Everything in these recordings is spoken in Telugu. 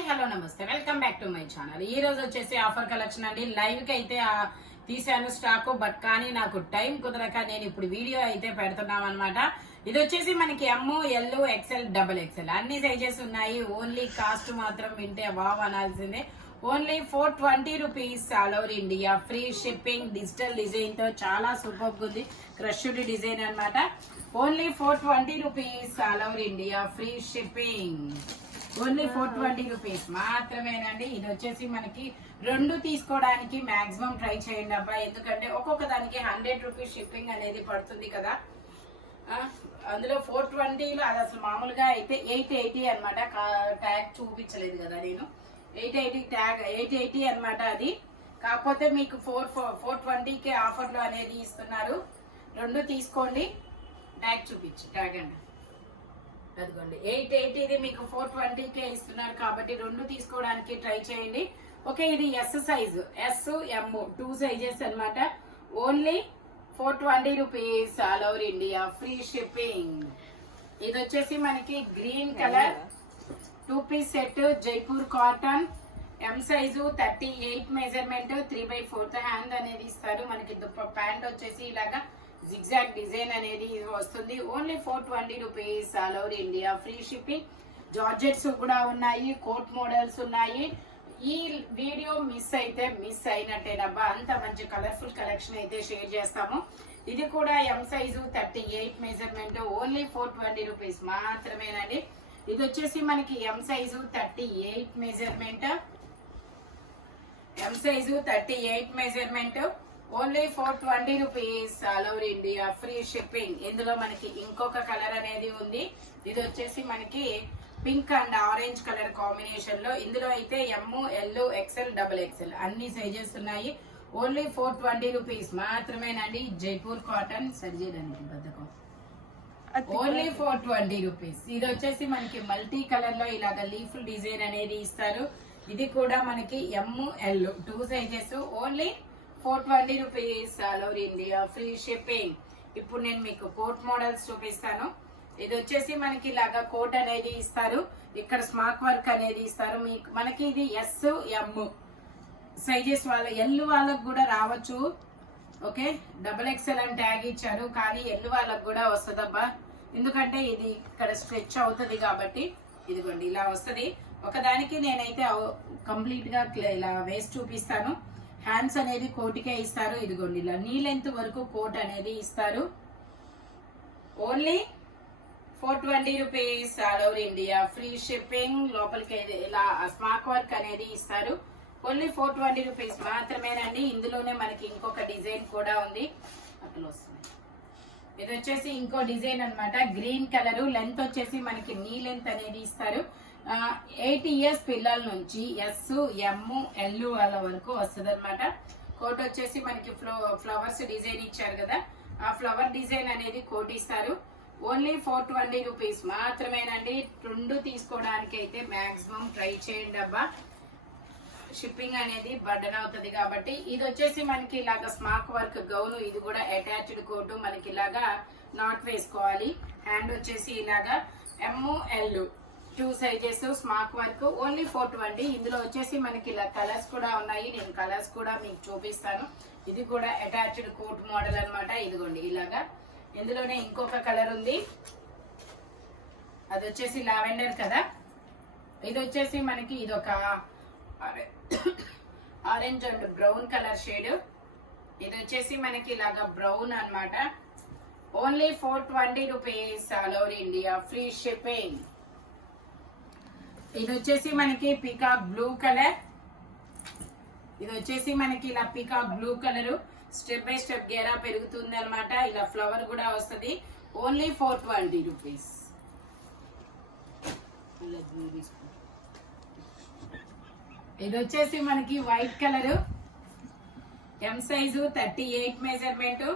హాయ్ హలో నమస్తే welcome back to my channel. ఈ రోజు వచ్చేసి ఆఫర్ కలెక్షన్ అండి. లైవ్ కి అయితే తీసాను స్టాక్, బట్ కానీ నాకు టైం కుదరక నేను ఇప్పుడు వీడియో అయితే పెడుతున్నాం అనమాట. ఇది వచ్చేసి మనకి M, L, XL, double XL అన్ని సైజెస్ ఉన్నాయి. ఓన్లీ కాస్ట్ మాత్రం వింటే వావ్ అనాల్సిందే. Only 420 rupees all over India, free shipping, digital design తో చాలా సూపర్ ఉంది. క్రష్డ్ డిజైన్ అనమాట. Only 420 rupees all over India, free shipping. Only 420 rupees మాత్రమేనండి. ఇది వచ్చేసి మనకి రెండు తీసుకోవడానికి మాక్సిమం ట్రై చేయండి అబ్బా, ఎందుకంటే ఒక్కొక్క దానికి 100 రూపీస్ షిప్పింగ్ అనేది పడుతుంది కదా. అందులో 420లో అది అసలు మామూలుగా అయితే 880 అనమాట. ట్యాగ్ చూపించలేదు కదా నేను. 880 ట్యాగ్ 880 అనమాట అది. కాకపోతే మీకు 420కి ఆఫర్లు అనేది ఇస్తున్నారు. రెండు తీసుకోండి. ట్యాగ్ చూపించు, ట్యాగ్ అండి అదిగోండి. 880 మీకు 420కే ఇస్తున్నారు కాబట్టి రెండు తీసుకోవడానికి ట్రై చేయండి. ఓకే, ఇది S size, S M 2 sizes అనమాట. Only 420 rupees all over India, free shipping. ఇది వచ్చేసి మనకి green colour 2 piece set, Jaipur cotton, M size, 38 measurement, 3/4 hand అనేది ఇస్తారు. మనకి ప్యాంట్ వచ్చేసి ఇలాగా జిగ్జాగ్ డిజైన్ అనేది వస్తుంది. Only 420 rupees all over India, free shipping. Georgettes కూడా ఉన్నాయి, కోట్ మోడల్స్ ఉన్నాయి. ఈ వీడియో మిస్ అయితే మిస్ అయినట్టేనబ్బా, అంత మంచి కలర్ఫుల్ కలెక్షన్ అయితే షేర్ చేస్తాము. ఇది కూడా M size, 38 measurement, only 420 rupees మాత్రమేనండి. ఇది వచ్చేసి మనకి M size, 38 measurement, M size 38 measurement, only 420 rupees all over India, free shipping. ఇందులో మనకి ఇంకొక కలర్ అనేది ఉంది. ఇది వచ్చేసి మనకి pink and orange colour combination లో. ఇందులో అయితే M, L, XL, double XL అన్ని సైజెస్ ఉన్నాయి. ఓన్లీ 420 రూపీస్ మాత్రమేనండి. జైపూర్ కాటన్ సరిచేయడానికి బద్దకం. Only 420 rupees. ఇది వచ్చేసి మనకి మల్టీ కలర్ లో ఇలాగ లీఫ్ డిజైన్ అనేది ఇస్తారు. ఇది కూడా మనకి M, L 2 sizes. Only 420 rupees all over India, free shipping. ఇప్పుడు నేను మీకు కోట్ మోడల్స్ చూపిస్తాను. ఇది వచ్చేసి మనకి ఇలాగా కోట్ అనేది ఇస్తారు. ఇక్కడ స్మార్ట్ వర్క్ అనేది ఇస్తారు. మనకి ఇది ఎస్, ఎమ్ సైజెస్ వాళ్ళ, ఎల్ వాళ్ళకు కూడా రావచ్చు. ఓకే, డబుల్ ఎక్సెల్ అని ట్యాగ్ ఇచ్చారు, కానీ ఎల్ వాళ్ళకు కూడా వస్తుందబ్బా, ఎందుకంటే ఇది ఇక్కడ స్ట్రెచ్ అవుతుంది కాబట్టి. ఇదిగోండి ఇలా వస్తుంది. ఒకదానికి నేనైతే కంప్లీట్ గా ఇలా వేసి చూపిస్తాను. హ్యాండ్స్ అనేది కోటికే ఇస్తారు. ఇదిగోండి ఇలా నీ లెంత్ వరకు కోట్ అనేది ఇస్తారు. Only 420 rupees all over India, free shipping. లోపలికి ఇలా స్మార్ట్ వర్క్ అనేది ఇస్తారు. ఓన్లీ 420 రూపీస్ మాత్రమేనండి. ఇందులోనే మనకి ఇంకొక డిజైన్ కూడా ఉంది. అట్లా వస్తుంది. ఇది వచ్చేసి ఇంకో డిజైన్ అనమాట. గ్రీన్ కలర్, లెంత్ వచ్చేసి మనకి నీ లెంత్ అనేది ఇస్తారు. 8 ఇయర్స్ పిల్లల నుంచి ఎస్, ఎమ్, ఎల్ వాళ్ళ వరకు వస్తుంది అనమాట. కోట్ వచ్చేసి మనకి ఫ్లవర్స్ డిజైన్ ఇచ్చారు కదా, ఆ ఫ్లవర్ డిజైన్ అనేది కోట్ ఇస్తారు. ఓన్లీ 420 రూపీస్ మాత్రమేనండి. రెండు తీసుకోవడానికి అయితే మాక్సిమం ట్రై చేయండి అబ్బా, షిప్పింగ్ అనేది బర్డన్ అవుతుంది కాబట్టి. ఇది వచ్చేసి మనకి ఇలాగా స్మార్ట్ వర్క్ గౌను. ఇది కూడా అటాచ్డ్ కోటు. మనకి ఇలాగా నాట్ వేసుకోవాలి. హ్యాండ్ వచ్చేసి ఇలాగా M, L 2 sizes, smart work. Only 420. ఇందులో వచ్చేసి మనకి ఇలా కలర్స్ కూడా ఉన్నాయి. నేను కలర్స్ కూడా మీకు చూపిస్తాను. ఇది కూడా అటాచ్డ్ కోట్ మోడల్ అనమాట. ఇదిగోండి ఇలాగా. ఇందులోనే ఇంకొక కలర్ ఉంది. అది వచ్చేసి లావెండర్ కదా. ఇది వచ్చేసి మనకి ఇదొక orange and brown colour shade. ఇది వచ్చేసి మనకి ఇలాగా బ్రౌన్ అనమాట. Only 420 rupees all over India, free shipping. ఇది వచ్చేసి మనకి పీకాక్ బ్లూ కలర్. ఇది వచ్చేసి మనకి ఇలా peacock blue colour, step by step గేరా పెరుగుతుంది అనమాట. ఇలా ఫ్లవర్ కూడా వస్తుంది. Only 420 rupees. ఇది వచ్చేసి మనకి white colour, M size, 38 measurement,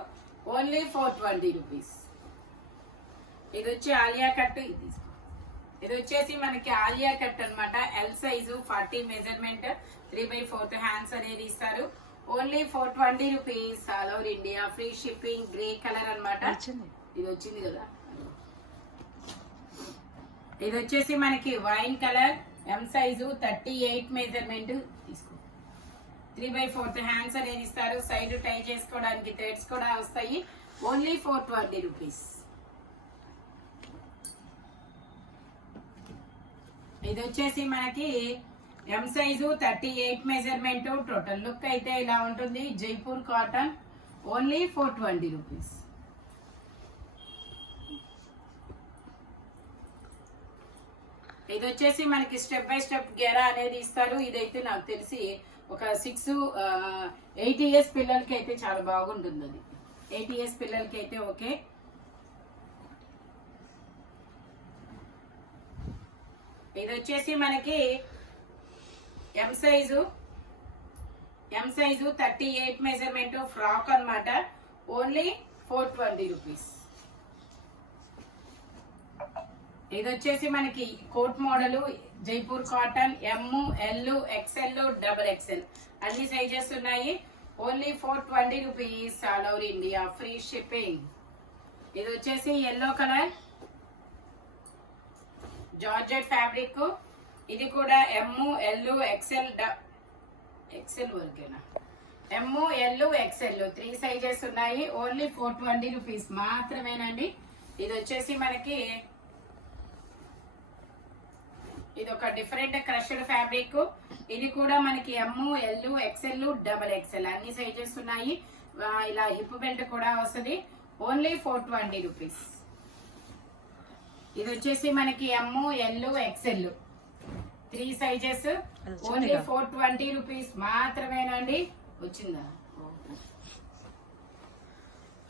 only 420 rupees. ఇది వచ్చి ఆలియా కట్. ఇది వచ్చేసి మనకి ఆలియా కట్ అనమాట. ఎల్ సైజు, 40 మెజర్మెంట్, 3/4 హ్యాండ్స్ అనేది ఇస్తారు. Only 420 rupees all over India, free shipping. Grey colour అనమాట. ఇది వచ్చింది కదా. ఇది వచ్చేసి మనకి wine colour, M size 38 measurement తీసుకో. 3/4 హ్యాండ్స్ అనేది ఇస్తారు. సైడ్ టై చేసుకోవడానికి థ్రెడ్స్ కూడా వస్తాయి. Only 420 rupees. ఇది వచ్చేసి మనకి M size 38 measurement. Total look అయితే ఇలా ఉంటుంది. జైపూర్ కాటన్. Only 420 rupees. ఇది వచ్చేసి మనకి స్టెప్ బై స్టెప్ గెరా అనేది ఇస్తారు. ఇదైతే నాకు తెలిసి ఒక 8 ఇయర్స్ పిల్లలకి అయితే చాలా బాగుంటుంది. అది 8 ఇయర్స్ పిల్లలకి అయితే ఓకే. ఇది వచ్చేసి మనకి ఎం సైజు 38 మెజర్మెంట్ ఫ్రాక్ అన్నమాట. Only 420 rupees. ఇది వచ్చేసి మనకి coat model Jaipur cotton. M, L, XL, XXL అన్ని సైజెస్ ఉన్నాయి. Only 420 rupees. All over India free shipping. ఇది వచ్చేసి ఎల్లో కలర్ జార్జెట్ ఫ్యాబ్రిక్. ఇది కూడా ఎం, ఎల్, ఎక్స్ఎల్ వరకేనా? ఎం, ఎల్, XL 3 సైజెస్ ఉన్నాయి. ఓన్లీ 420 రూపీస్ మాత్రమేనండి. ఇది వచ్చేసి మనకి ఇది ఒక డిఫరెంట్ క్రష్డ్ ఫ్యాబ్రిక్. ఇది కూడా మనకి ఎం, ఎల్, XL, XXL అన్ని సైజెస్ ఉన్నాయి. ఇలా హిప్ బెల్ట్ కూడా వస్తుంది. Only 420 rupees. ఇది వచ్చేసి మనకి M, L, XL 3 sizes. Only 420 rupees మాత్రమేనండి. వచ్చిందా?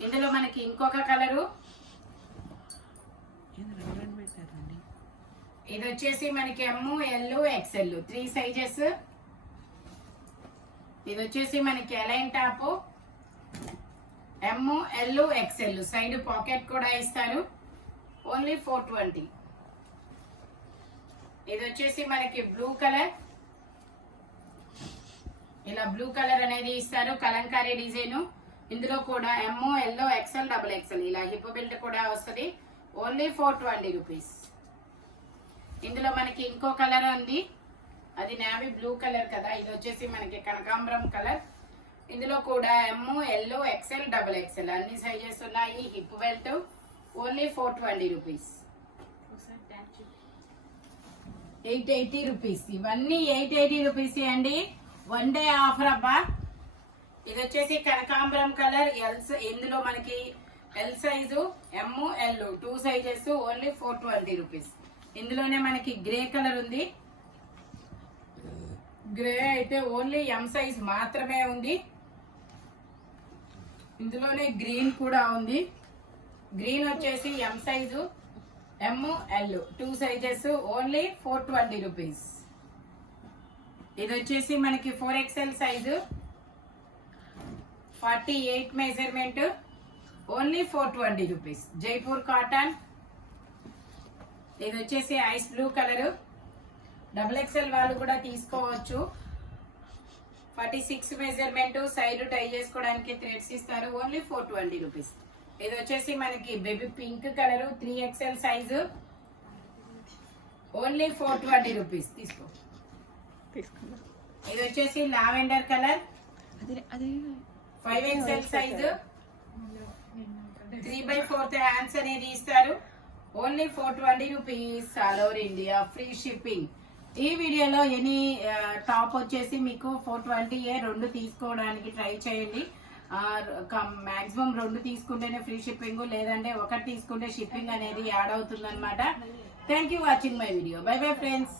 ఇందులో మనకి ఇంకొక కలరు. ఇది వచ్చేసి మనకి ఎం, ఎల్, XL 3 సైజెస్. ఇది వచ్చేసి మనకి ఎలైన్ టాప్. ఎం, ఎల్, XL సైడ్ పాకెట్ కూడా ఇస్తారు. ఓన్లీ 420. ఇది వచ్చేసి మనకి బ్లూ కలర్. ఇలా బ్లూ కలర్ అనేది ఇస్తారు. కలంకారీ డిజైన్. ఇందులో కూడా ఎం, ఎల్, XL, XXL ఇలా హిప్ బెల్ట్ కూడా వస్తుంది. Only 420 rupees. ఇందులో మనకి ఇంకో కలర్ ఉంది. అది నేవీ బ్లూ కలర్ కదా. ఇది వచ్చేసి మనకి కనకాంబరం కలర్. ఇందులో కూడా ఎం, ఎల్, XL, XXL అన్ని సైజెస్ ఉన్నాయి. Hip belt. Only 420 rupees. 880 rupees. ఇవన్నీ 880 రూపీస్ అండి. 1 డే ఆఫర్ అబ్బా. ఇది వచ్చేసి కనకాంబరం కలర్. ఇందులో మనకి ఎల్ సైజు, ఎం, ఎల్ 2 సైజెస్. Only 420 rupees. ఇందులోనే మనకి గ్రే కలర్ ఉంది. గ్రే అయితే ఓన్లీ ఎం సైజ్ మాత్రమే ఉంది. ఇందులోనే గ్రీన్ కూడా ఉంది. గ్రీన్ వచ్చేసి ఎం సైజు, ఎం, ఎల్ 2 సైజెస్. Only 420 rupees. ఇది వచ్చేసి మనకి 4XL size 48 measurement. Only 420 rupees. Jaipur cotton. ఇది వచ్చేసి ఐస్ బ్లూ కలర్. XXL వాళ్ళు కూడా తీసుకోవచ్చు. 46 మెజర్మెంట్. సైడ్ టై చేసుకోవడానికి థ్రెడ్స్ ఇస్తారు. Only 420 rupees. ఇది వచ్చేసి మనకి baby pink colour 3XL size. Only 420 rupees. తీసుకో. ఇది వచ్చేసి lavender colour 5XL size. 3/4 hands అనేది ఇస్తారు. Only 420 rupees. All over India free shipping. ఈ వీడియోలో ఎనీ టాప్ వచ్చేసి మీకు 420 2 తీసుకోవడానికి ట్రై చేయండి. మాక్సిమం 2 తీసుకుంటేనే ఫ్రీ షిప్పింగ్, లేదంటే 1 తీసుకుంటే షిప్పింగ్ అనేది యాడ్ అవుతుంది అనమాట. Thank you watching my video. By bye friends.